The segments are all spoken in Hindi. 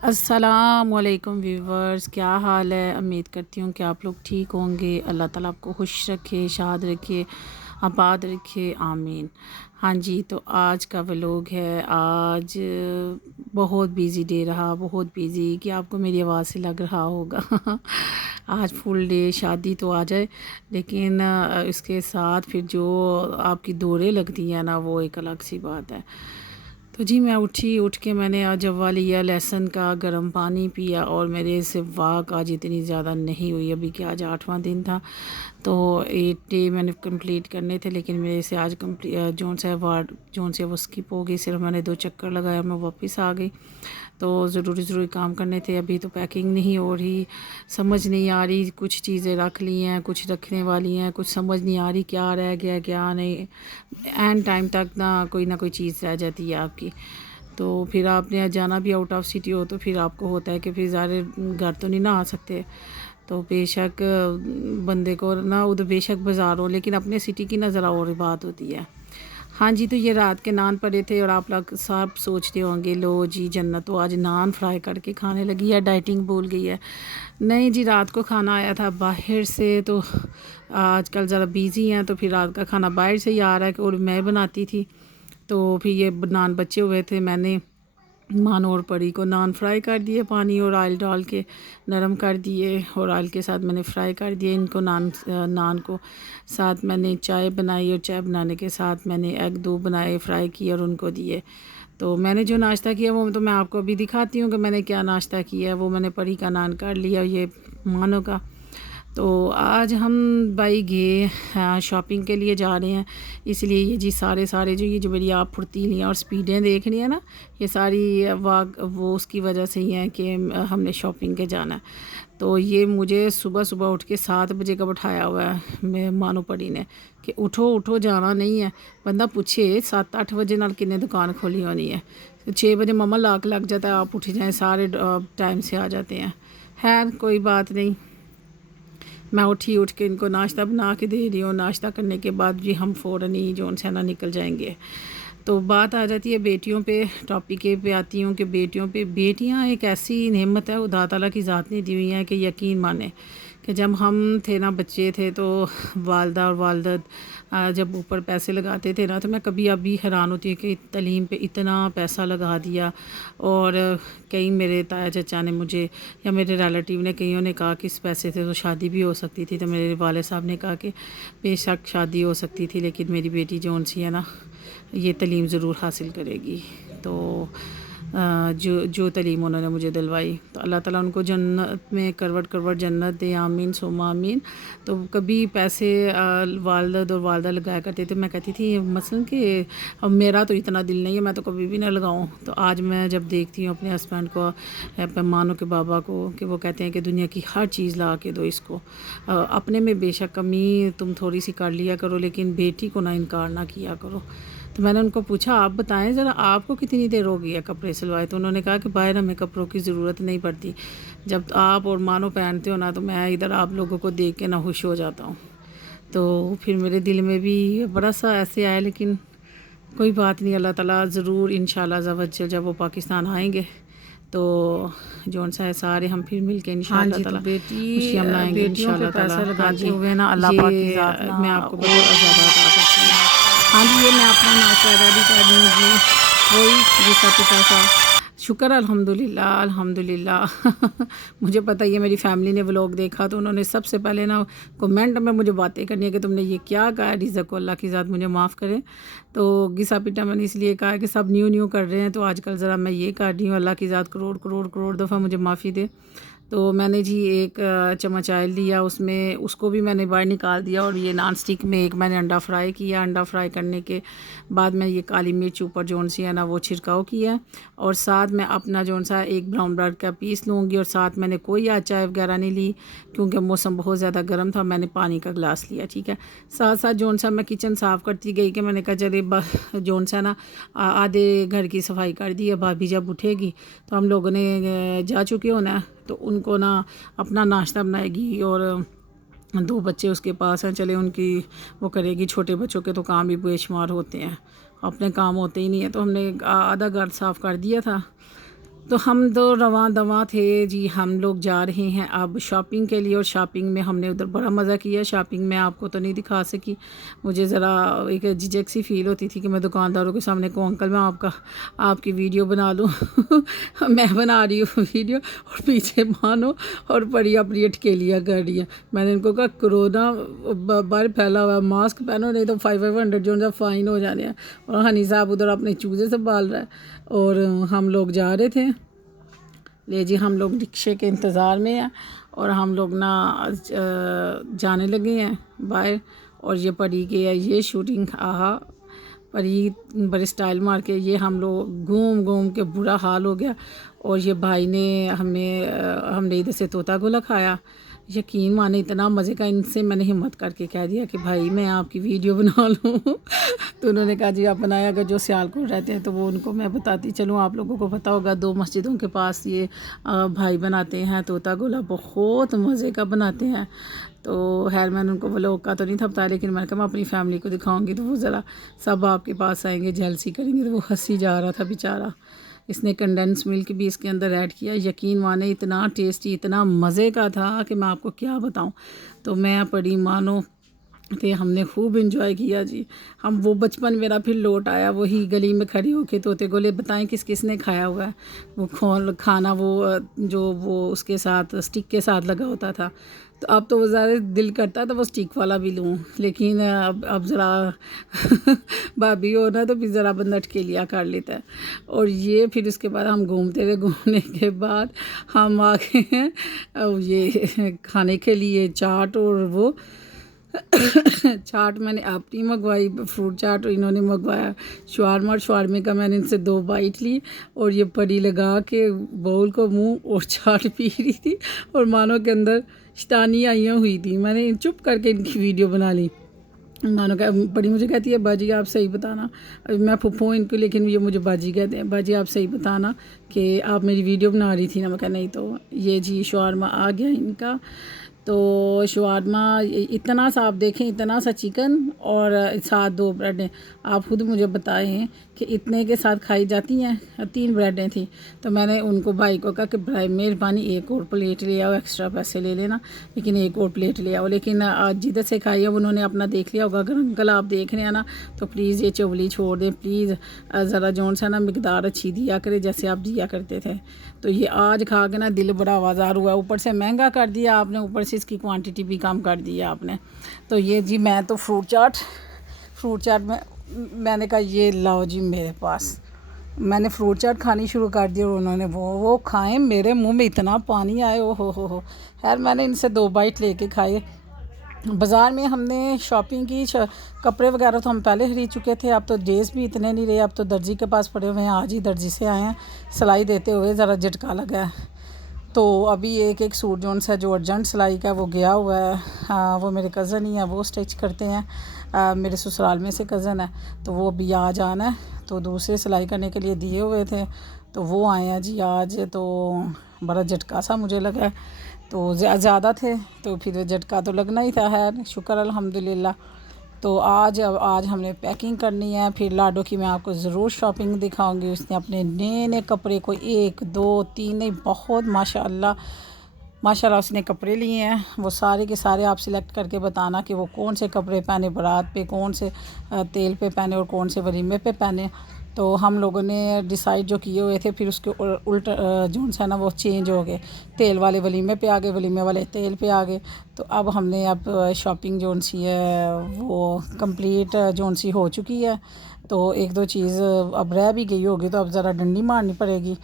अस्सलाम वालेकुम व्यूवर्स, क्या हाल है। उम्मीद करती हूँ कि आप लोग ठीक होंगे। अल्लाह ताला आपको खुश रखे, शाद रखे, आबाद रखे, आमीन। हाँ जी, तो आज का व्लॉग है। आज बहुत बिज़ी डे रहा, बहुत बिज़ी कि आपको मेरी आवाज़ से लग रहा होगा। आज फुल डे, शादी तो आ जाए लेकिन इसके साथ फिर जो आपकी दौरें लगती हैं ना, वो एक अलग सी बात है। तो जी मैं उठ के मैंने आज अव्वा लिया लहसुन का, गर्म पानी पिया और मेरे से वाक आज इतनी ज़्यादा नहीं हुई। अभी कि आज 8वां दिन था तो 8 डे मैंने कंप्लीट करने थे, लेकिन मेरे से आज जोन सा वार्ड जोन से वो स्किप हो गई। सिर्फ मैंने 2 चक्कर लगाया, मैं वापस आ गई। तो ज़रूरी काम करने थे। अभी तो पैकिंग नहीं हो रही, समझ नहीं आ रही। कुछ चीज़ें रख ली हैं, कुछ रखने वाली हैं, कुछ समझ नहीं आ रही क्या रह गया क्या नहीं। एंड टाइम तक ना कोई चीज़ रह जाती है आपकी। तो फिर आपने जाना भी आउट ऑफ सिटी हो तो फिर आपको होता है कि फिर ज़ाहिर घर तो नहीं ना आ सकते। तो बेशक बंदे को ना उधर बेशक बाज़ार हो, लेकिन अपने सिटी की ना ज़रा और बात होती है। हाँ जी, तो ये रात के नान पड़े थे और आप लोग सब सोचते होंगे लो जी जन्नत तो आज नान फ्राई करके खाने लगी है, डाइटिंग भूल गई है। नहीं जी, रात को खाना आया था बाहर से, तो आजकल ज़रा बिज़ी हैं तो फिर रात का खाना बाहर से ही आ रहा है और मैं बनाती थी। तो फिर ये नान बचे हुए थे, मैंने मान और परी को नान फ्राई कर दिए, पानी और ऑयल डाल के नरम कर दिए और ऑयल के साथ मैंने फ्राई कर दिए इनको नान को। साथ मैंने चाय बनाई और चाय बनाने के साथ मैंने एग 2 बनाए, फ्राई किए और उनको दिए। तो मैंने जो नाश्ता किया वो तो मैं आपको अभी दिखाती हूँ कि मैंने क्या नाश्ता किया है। वो मैंने परी का नान कर लिया, ये मानो का। तो आज हम भाई गए शॉपिंग के लिए जा रहे हैं, इसलिए ये जी सारे जो मेरी आप फुर्तीलियाँ और स्पीडें देख रही हैं ना, ये सारी वो उसकी वजह से ही है कि हमने शॉपिंग के जाना है। तो ये मुझे सुबह सुबह उठ के 7 बजे का उठाया हुआ है मैं मानो पड़ी ने कि उठो उठो जाना नहीं है। बंदा पूछे 7-8 बजे नाल किन्ने दुकान खोली होनी है। 6 बजे मम्मा लाक लग जाता है, आप उठ जाएँ, सारे टाइम से आ जाते हैं। खैर कोई बात नहीं, मैं उठ के इनको नाश्ता बना के दे रही हूँ। नाश्ता करने के बाद जी हम फ़ौरन ही जो है ना निकल जाएंगे। तो बात आ जाती है बेटियों पे, टॉपिक पे आती हूँ कि बेटियों पे, बेटियाँ एक ऐसी नेमत है खुदा ताला की ज़ात ने दी हुई है कि यकीन माने कि जब हम थे ना बच्चे थे तो वालदा और वालदत जब ऊपर पैसे लगाते थे ना, तो मैं कभी अभी हैरान होती हूँ कि तलीम पे इतना पैसा लगा दिया। और कई मेरे ताया चाचा ने मुझे या मेरे रिलेटिव ने कईयों ने कहा कि इस पैसे से तो शादी भी हो सकती थी। तो मेरे वाले साहब ने कहा कि बेशक शादी हो सकती थी, लेकिन मेरी बेटी जौन सी है ना, ये तलीम ज़रूर हासिल करेगी। तो जो तलीम उन्होंने मुझे दिलवाई, तो अल्लाह ताला उनको जन्नत में करवट करवट जन्नत दे, आमीन सुम्मा आमीन। तो कभी पैसे वालद और वालदा लगाया करते थे, मैं कहती थी मसलन कि अब मेरा तो इतना दिल नहीं है, मैं तो कभी भी ना लगाऊं। तो आज मैं जब देखती हूँ अपने हस्बैंड को, मानो के बाबा को, कि वो कहते हैं कि दुनिया की हर चीज़ ला के दो इसको। अपने में बेशक कमी तुम थोड़ी सी कर लिया करो, लेकिन बेटी को ना इनकार ना किया करो। तो मैंने उनको पूछा आप बताएं ज़रा, आपको कितनी देर हो गई है कपड़े सिलवाए। तो उन्होंने कहा कि बाहर हमें कपड़ों की ज़रूरत नहीं पड़ती, जब आप और मानो पहनते हो ना, तो मैं इधर आप लोगों को देख के ना खुश हो जाता हूँ। तो फिर मेरे दिल में भी बड़ा सा ऐसे आया, लेकिन कोई बात नहीं, अल्लाह ताला ज़रूर इंशाल्लाह अज़्ज़ा वजल जब वो पाकिस्तान आएंगे तो जौन सा है सारे हम फिर मिल के इंशाल्लाह ताला खुशियाँ मनाएंगे इंशाल्लाह ताला। हाँ जी, हुए ना अल्लाह पाक की ये ज़ात ना मैं आपको और बहुत ज़्यादा अता करती हूँ। हाँ जी, ये मैं अपना नाश्ता रेडी कर रही हूँ जी, वही जिसका पिता सा। शुक्र अल्हम्दुलिल्लाह अल्हम्दुलिल्लाह। मुझे पता ही है मेरी फैमिली ने व्लॉग देखा तो उन्होंने सबसे पहले ना कमेंट में मुझे बातें करनी है कि तुमने ये क्या कहा। रिज़ा को अल्लाह की ज़ात मुझे माफ़ करे। तो घिसा पिटा मैंने इसलिए कहा कि सब न्यू कर रहे हैं, तो आजकल ज़रा मैं ये कर रही हूँ। अल्लाह की ज़ात करोड़ करोड़ करोड़ दफ़ा मुझे माफ़ी दे। तो मैंने जी एक चम्मच ऑयल लिया, उसमें उसको भी मैंने बाहर निकाल दिया और ये नॉन स्टिक में एक मैंने अंडा फ्राई किया। अंडा फ्राई करने के बाद मैं ये काली मिर्च ऊपर जौन सी है ना वो छिड़काव किया, और साथ मैं अपना जौन सा एक ब्राउन ब्रेड का पीस लूँगी। और साथ मैंने कोई चाय वगैरह नहीं ली क्योंकि मौसम बहुत ज़्यादा गर्म था। मैंने पानी का गिलास लिया, ठीक है। साथ साथ जौन सा मैं किचन साफ़ करती गई कि मैंने कहा चले जौन सा ना आधे घर की सफाई कर दी है। भाभी जब उठेगी तो हम लोगों ने जा चुके होना है, तो उनको ना अपना नाश्ता बनाएगी। और 2 बच्चे उसके पास हैं, चले उनकी वो करेगी। छोटे बच्चों के तो काम भी बेशुमार होते हैं, अपने काम होते ही नहीं है। तो हमने आधा घर साफ़ कर दिया था। तो हम दो रवां दवा थे जी। हम लोग जा रहे हैं अब शॉपिंग के लिए, और शॉपिंग में हमने उधर बड़ा मज़ा किया। शॉपिंग में आपको तो नहीं दिखा सकी, मुझे ज़रा एक झिझक सी फील होती थी कि मैं दुकानदारों के सामने को अंकल मैं आपकी वीडियो बना लूँ मैं बना रही हूँ वीडियो और पीछे मानो और बड़ी अपनी अटकेलियाँ कर रही है। मैंने इनको कहा कोरोना बाहर फैला हुआ है, मास्क पहनो नहीं तो 500 जो है फ़ाइन हो जाने हैं। और हनी साहब उधर अपने चूज़े संभाल रहा है और हम लोग जा रहे थे। ले जी हम लोग रिक्शे के इंतज़ार में हैं और हम लोग ना जाने लगे हैं बाहर। और ये परी के है ये शूटिंग, आहा परी बड़े स्टाइल मार के, ये हम लोग घूम घूम के बुरा हाल हो गया। और ये भाई ने हमने इधर से तोता गोला खाया। यकीन माने इतना मज़े का, इनसे मैंने हिम्मत करके कह दिया कि भाई मैं आपकी वीडियो बना लूँ तो उन्होंने कहा जी आप बनाया। अगर जो सियालकोट रहते हैं तो वो उनको मैं बताती चलूँ, आप लोगों को पता होगा 2 मस्जिदों के पास ये भाई बनाते हैं तोता गोला, बहुत मज़े का बनाते हैं। तो खैर मैंने उनको व्लॉग का तो नहीं था बताया, लेकिन मैंने कहा मैं अपनी फैमिली को दिखाऊंगी तो वो ज़रा सब आपके पास आएंगे, जेलसी करेंगे। तो वो हंसी जा रहा था बेचारा। इसने कंडेंस मिल्क भी इसके अंदर ऐड किया। यकीन माने इतना टेस्टी, इतना मज़े का था कि मैं आपको क्या बताऊं। तो मैं पड़ी मानो थे, हमने खूब इंजॉय किया जी। हम वो बचपन मेरा फिर लौट आया, वही गली में खड़ी होके तोते गोले बताएं किस किस ने खाया हुआ है। वो खाना वो जो वो उसके साथ स्टिक के साथ लगा होता था। तो अब तो वो ज़्यादा दिल करता था वो स्टिक वाला भी लूँ, लेकिन अब ज़रा भाभी हो ना तो फिर ज़रा बंदा अटके लिया कर लेता है। और ये फिर उसके बाद हम घूमते रहे, घूमने के बाद हम आ गए हैं ये खाने के लिए चाट। और वो चाट मैंने अपनी मंगवाई, फ्रूट चाट, और इन्होंने मंगवाया शवारमा। और शवारमे का मैंने इनसे 2 बाइट ली और ये पड़ी लगा के बाउल को मुंह और चाट पी रही थी और मानो के अंदर शैतानी आइयाँ हुई थी। मैंने चुप करके इनकी वीडियो बना ली। मानो क्या बड़ी मुझे कहती है बाजी आप सही बताना, अभी मैं फुफ्फू हूँ इनको लेकिन ये मुझे बाजी कहते हैं, बाजी आप सही बताना कि आप मेरी वीडियो बना रही थी ना। मैं कहा नहीं। तो ये जी शवारमा आ गया इनका। तो शवारमा इतना सा आप देखें, इतना सा चिकन और साथ 2 ब्रेडें। आप खुद मुझे बताएं कि इतने के साथ खाई जाती हैं। 3 ब्रेडें थी। तो मैंने उनको भाई को कहा कि भाई मेहरबानी एक और प्लेट ले आओ, एक्स्ट्रा पैसे ले लेना लेकिन एक और प्लेट ले आओ। लेकिन आज जिधर से खाई है उन्होंने अपना देख लिया होगा। अगर अंकल आप देख रहे हैं ना तो प्लीज़ ये चुगली छोड़ दें प्लीज़, ज़रा जोन सा ना मिकदार अच्छी दिया करे जैसे आप दिया करते थे। तो ये आज खा के ना दिल बड़ा आवाज़ार हुआ। ऊपर से महंगा कर दिया आपने, ऊपर से इसकी क्वांटिटी भी कम कर दी आपने। तो ये जी मैं तो फ्रूट चाट में मैंने कहा ये लाओ जी मेरे पास। मैंने फ्रूट चाट खानी शुरू कर दी और उन्होंने वो खाए, मेरे मुंह में इतना पानी आया ओ हो। खैर मैंने इनसे 2 बाइट लेके खाए। बाज़ार में हमने शॉपिंग की, कपड़े वगैरह तो हम पहले खरीद चुके थे। अब तो ड्रेस भी इतने नहीं रहे, अब तो दर्जी के पास पड़े हुए हैं। आज ही दर्जी से आए हैं, सिलाई देते हुए ज़रा झटका लगा है। तो अभी एक सूट जोन सा जो अर्जेंट सिलाई का वो गया हुआ है। हाँ, वो मेरे कज़न ही है, वो स्टिच करते हैं। मेरे ससुराल में से कज़न है, तो वो अभी आज आना है। तो दूसरे सिलाई करने के लिए दिए हुए थे तो वो आए हैं जी आज। तो बड़ा झटका सा मुझे लगा है, तो ज़्यादा थे तो फिर झटका तो लगना ही था। है शुक्र अल्हम्दुलिल्लाह। तो आज हमने पैकिंग करनी है। फिर लाडो की मैं आपको ज़रूर शॉपिंग दिखाऊंगी। उसने अपने नए नए कपड़े को 1 2 3 नहीं बहुत माशाल्लाह उसने कपड़े लिए हैं। वो सारे के सारे आप सिलेक्ट करके बताना कि वो कौन से कपड़े पहने बारात पे, कौन से तेल पे पहने और कौन से वलीमे पे पहने। तो हम लोगों ने डिसाइड जो किए हुए थे फिर उसके उल्टा जो सा ना वो चेंज हो गए। तेल वाले वलीमे पे आ गए, वलीमे वाले तेल पे आ गए। तो अब हमने शॉपिंग जोन सी है वो कंप्लीट जोन सी हो चुकी है। तो 1 2 चीज़ अब रह भी गई होगी, तो अब ज़रा डंडी मारनी पड़ेगी।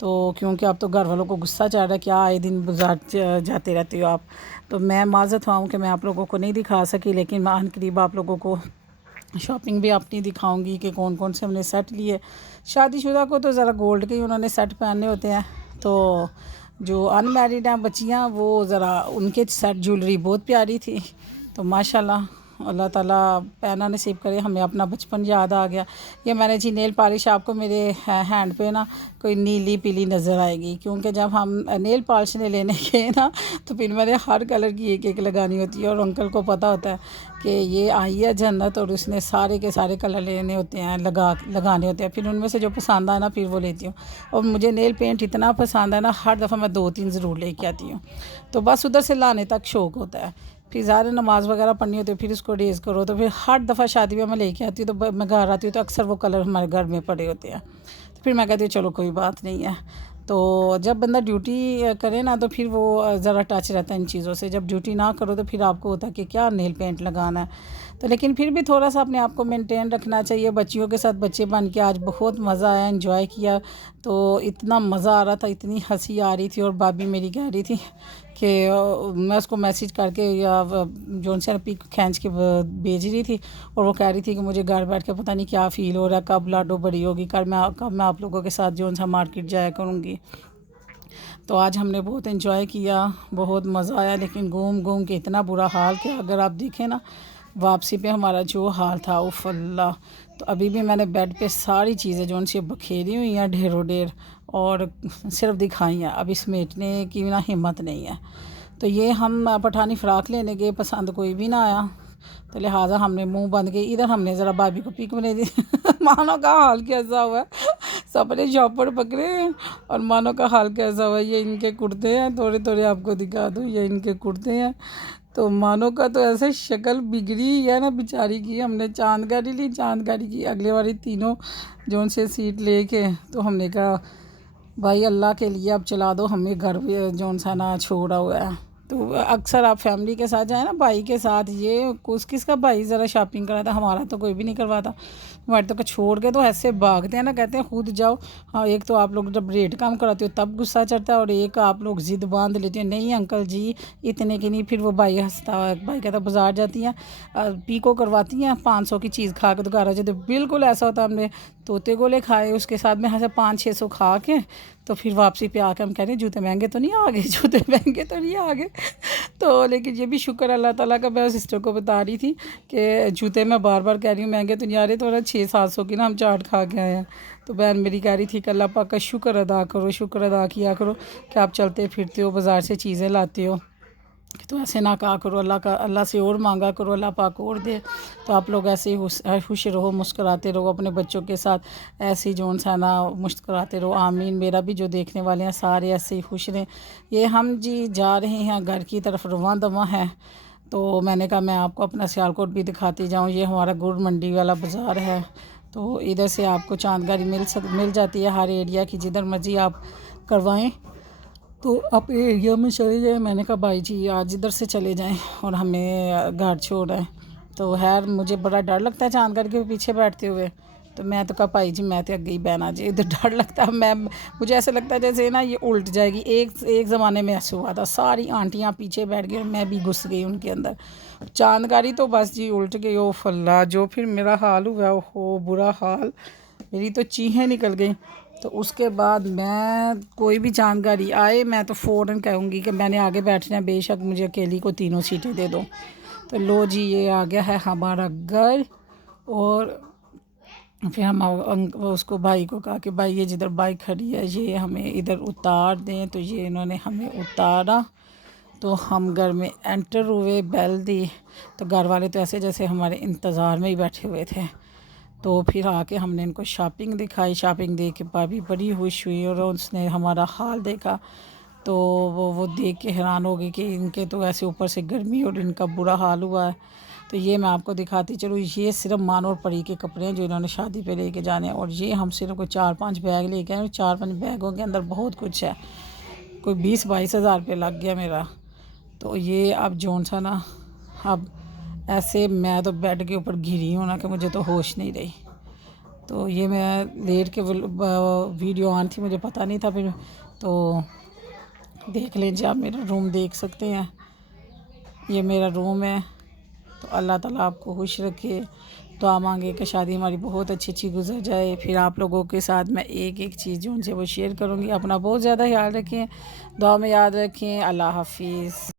तो क्योंकि अब तो घर वालों को गुस्सा चढ़ रहा है, क्या आए दिन बाजार जाते रहते हो आप। तो मैं माज़रत हूँ कि मैं आप लोगों को नहीं दिखा सकी, लेकिन मैं करीब आप लोगों को शॉपिंग भी अपनी दिखाऊंगी कि कौन कौन से हमने सेट लिए। शादीशुदा को तो ज़रा गोल्ड के ही उन्होंने सेट पहने होते हैं। तो जो अनमैरिड हैं बच्चियाँ वो ज़रा उनके सेट ज्वेलरी बहुत प्यारी थी। तो माशाल्लाह अल्लाह ताला पहना नसीब करे, हमें अपना बचपन याद आ गया। ये मैंने जी नेल पॉलिश आपको मेरे हैंड पे ना कोई नीली पीली नज़र आएगी, क्योंकि जब हम नेल पॉलिश ने लेने गए ना तो फिर मैंने हर कलर की एक एक लगानी होती है, और अंकल को पता होता है कि ये आई है जन्नत और उसने सारे के सारे कलर लेने होते हैं, लगाने होते हैं। फिर उनमें से जो पसंद आए ना फिर वो लेती हूँ। और मुझे नेल पेंट इतना पसंद है ना, हर दफ़ा मैं 2-3 ज़रूर लेके आती हूँ। तो बस उधर से लाने तक शौक़ होता है। फिर ज़्यादा नमाज़ वगैरह पढ़नी होती है, फिर उसको रेज़ करो, तो फिर हर दफ़ा शादी में मैं लेके आती हूँ। तो मैं घर आती हूँ तो अक्सर वो कलर हमारे घर में पड़े होते हैं। तो फिर मैं कहती हूँ चलो कोई बात नहीं है। तो जब बंदा ड्यूटी करे ना तो फिर वो ज़रा टच रहता है इन चीज़ों से। जब ड्यूटी ना करो तो फिर आपको होता है कि क्या नेल पेंट लगाना है। तो लेकिन फिर भी थोड़ा सा अपने आप को मेंटेन रखना चाहिए। बच्चियों के साथ बच्चे बन के आज बहुत मज़ा आया, एंजॉय किया। तो इतना मज़ा आ रहा था, इतनी हंसी आ रही थी। और भाभी मेरी कह रही थी कि मैं उसको मैसेज करके या जो उनसे पिक खींच के भेज रही थी, और वो कह रही थी कि मुझे घर बैठ के पता नहीं क्या फ़ील हो रहा है, कब लाडो बड़ी होगी, कब मैं आप लोगों के साथ जो उनसा मार्केट जाया करूँगी। तो आज हमने बहुत एंजॉय किया, बहुत मज़ा आया। लेकिन घूम घूम के इतना बुरा हाल कि अगर आप देखें ना वापसी पे हमारा जो हाल था उफ़ अल्लाह। तो अभी भी मैंने बेड पे सारी चीज़ें जो उनसे बखेरी हुई हैं ढेरों ढेर, और सिर्फ दिखाई हैं, अभी समेटने की ना हिम्मत नहीं है। तो ये हम पठानी फ़्राक लेने गए, पसंद कोई भी ना आया, तो लिहाजा हमने मुंह बंद के इधर हमने ज़रा भाभी को पिक बना दी। मानो का हाल कैसा हुआ है, सबने शॉपर पकड़े हैं, और मानो का हाल कैसा हुआ है। ये इनके कुर्ते हैं, थोड़े थोड़े आपको दिखा दूँ, ये इनके कुर्ते हैं। तो मानो का तो ऐसे शक्ल बिगड़ी है ना बेचारी की। हमने चांद गाड़ी ली, चांद गाड़ी की अगले वाली तीनों जो उनसे सीट लेके, तो हमने कहा भाई अल्लाह के लिए अब चला दो, हमें घर जो सा ना छोड़ा हुआ है। तो अक्सर आप फैमिली के साथ जाए ना, भाई के साथ, ये किसका भाई ज़रा शॉपिंग करा था, हमारा तो कोई भी नहीं करवाता। हमारे तो छोड़ के तो ऐसे भागते हैं ना, कहते हैं खुद जाओ। हाँ, एक तो आप लोग जब रेट कम कराते हो तब गुस्सा चढ़ता है, और एक आप लोग ज़िद बांध लेते हो, नहीं अंकल जी इतने की नहीं। फिर वो भाई हंसता है, भाई कहता बाज़ार जाती हैं पीको करवाती हैं 500 की चीज़ खा के तो घर आ जाते। बिल्कुल ऐसा होता। हमने तोते गोले खाए, उसके साथ में ऐसे 500-600 खा के, तो फिर वापसी पे आके हम कह रहे हैं जूते महंगे तो नहीं आ गए, जूते महंगे तो नहीं आ गए। तो लेकिन ये भी शुक्र अल्लाह ताला का। मैं सिस्टर को बता रही थी कि जूते मैं बार बार कह रही हूँ महंगे तो नहीं आ रहे, तो 600-700 की ना हम चाट खा के आए हैं। तो बहन मेरी कह रही थी कि अल्लाह पाक का शुक्र अदा करो, शुक्र अदा किया करो कि आप चलते फिरते हो, बाज़ार से चीज़ें लाते हो। तो ऐसे ना कहा करो, अल्लाह से और मांगा करो, अल्लाह पाक और दे। तो आप लोग ऐसे ही खुश रहो, मुस्कुराते रहो, अपने बच्चों के साथ ऐसे ही जोन सा ना मुस्कुराते रहो। आमीन। मेरा भी जो देखने वाले हैं सारे ऐसे ही खुश रहें। ये हम जी जा रहे हैं घर की तरफ, रवां दवां है। तो मैंने कहा मैं आपको अपना सियालकोट भी दिखाती जाऊँ। ये हमारा गुड़ मंडी वाला बाज़ार है। तो इधर से आपको चांदगारी मिल जाती है हर एरिया की, जिधर मर्जी आप करवाएं। तो आप एरिया में चले जाएं। मैंने कहा भाई जी आज इधर से चले जाएं और हमें घर छोड़ आएँ। तो खैर मुझे बड़ा डर लगता है चांदगढ़ के पीछे बैठते हुए। तो मैं तो कहा भाई जी मैं तो अगे ही बहना जी, इधर डर लगता है। मुझे ऐसा लगता है जैसे ना ये उल्ट जाएगी। एक ज़माने में ऐसे हुआ था, सारी आंटियाँ पीछे बैठ गई और मैं भी घुस गई उनके अंदर। चांदगारी तो बस जी उल्ट गई। ओ फल्ला जो फिर मेरा हाल हुआ, हो बुरा हाल, मेरी तो चीखें निकल गई। तो उसके बाद मैं कोई भी जानकारी आए मैं तो फ़ौरन कहूँगी कि मैंने आगे बैठना है, बेशक मुझे अकेली को 3 सीटें दे दो। तो लो जी ये आ गया है हमारा घर। और फिर हम उसको भाई को कहा कि भाई ये जिधर बाइक खड़ी है ये हमें इधर उतार दें। तो ये इन्होंने हमें उतारा। तो हम घर में एंटर हुए, बेल दी। तो घर वाले तो ऐसे जैसे हमारे इंतज़ार में ही बैठे हुए थे। तो फिर आके हमने इनको शॉपिंग दिखाई। शॉपिंग देख के भाभी बड़ी खुश हुई, और उसने हमारा हाल देखा तो वो देख के हैरान हो गई कि इनके तो ऐसे ऊपर से गर्मी और इनका बुरा हाल हुआ है। तो ये मैं आपको दिखाती चलूँ, ये सिर्फ मान और परी के कपड़े हैं जो इन्होंने शादी पे लेके जाने हैं। और ये हम सिर्फ कोई 4-5 बैग लेके आए। 4-5 बैगों के अंदर बहुत कुछ है, कोई 20-22 हज़ार रुपये लग गया मेरा। तो ये अब जोन सा ना, अब ऐसे मैं तो बेड के ऊपर घिरी हूँ ना कि मुझे तो होश नहीं रही। तो ये मैं लेट के वीडियो ऑन थी, मुझे पता नहीं था। फिर तो देख लीजिए, आप मेरा रूम देख सकते हैं, ये मेरा रूम है। तो अल्लाह ताला आपको खुश रखे। दुआ मांगे कि शादी हमारी बहुत अच्छी गुजर जाए। फिर आप लोगों के साथ मैं एक एक चीज़ जो उनसे वो शेयर करूँगी। अपना बहुत ज़्यादा ख्याल रखें, दुआ में याद रखें। अल्लाह हाफिज़।